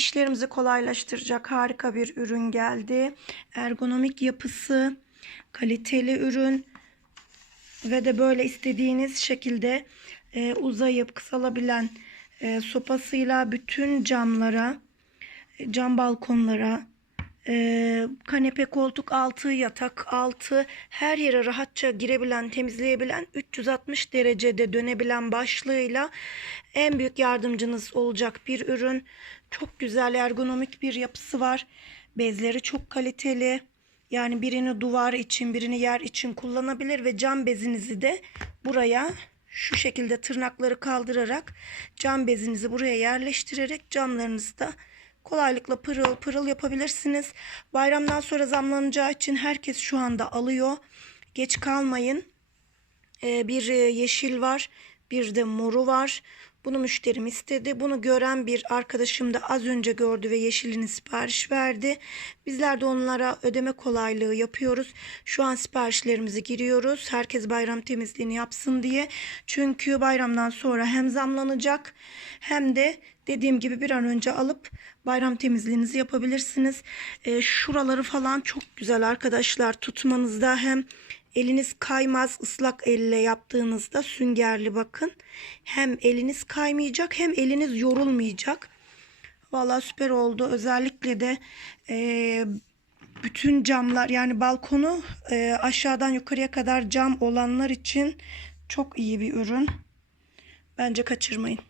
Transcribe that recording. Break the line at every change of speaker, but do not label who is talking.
İşlerimizi kolaylaştıracak harika bir ürün geldi. Ergonomik yapısı, kaliteli ürün ve de böyle istediğiniz şekilde e, uzayıp kısalabilen e, sopasıyla bütün camlara, e, cam balkonlara, e, kanepe koltuk altı, yatak altı her yere rahatça girebilen, temizleyebilen 360 derecede dönebilen başlığıyla en büyük yardımcınız olacak bir ürün. Çok güzel ergonomik bir yapısı var. Bezleri çok kaliteli. Yani birini duvar için, birini yer için kullanabilir ve cam bezinizi de buraya şu şekilde tırnakları kaldırarak cam bezinizi buraya yerleştirerek camlarınızı da kolaylıkla pırıl pırıl yapabilirsiniz. Bayramdan sonra zamlanacağı için herkes şu anda alıyor. Geç kalmayın. Ee, bir e, yeşil var, bir de moru var. Bunu müşterim istedi. Bunu gören bir arkadaşım da az önce gördü ve yeşilini sipariş verdi. Bizler de onlara ödeme kolaylığı yapıyoruz. Şu an siparişlerimizi giriyoruz. Herkes bayram temizliğini yapsın diye. Çünkü bayramdan sonra hem zamlanacak hem de dediğim gibi bir an önce alıp bayram temizliğinizi yapabilirsiniz. Ee, şuraları falan çok güzel arkadaşlar tutmanızda hem Eliniz kaymaz ıslak elle yaptığınızda süngerli bakın. Hem eliniz kaymayacak hem eliniz yorulmayacak. Vallahi süper oldu. Özellikle de e, bütün camlar yani balkonu e, aşağıdan yukarıya kadar cam olanlar için çok iyi bir ürün. Bence kaçırmayın.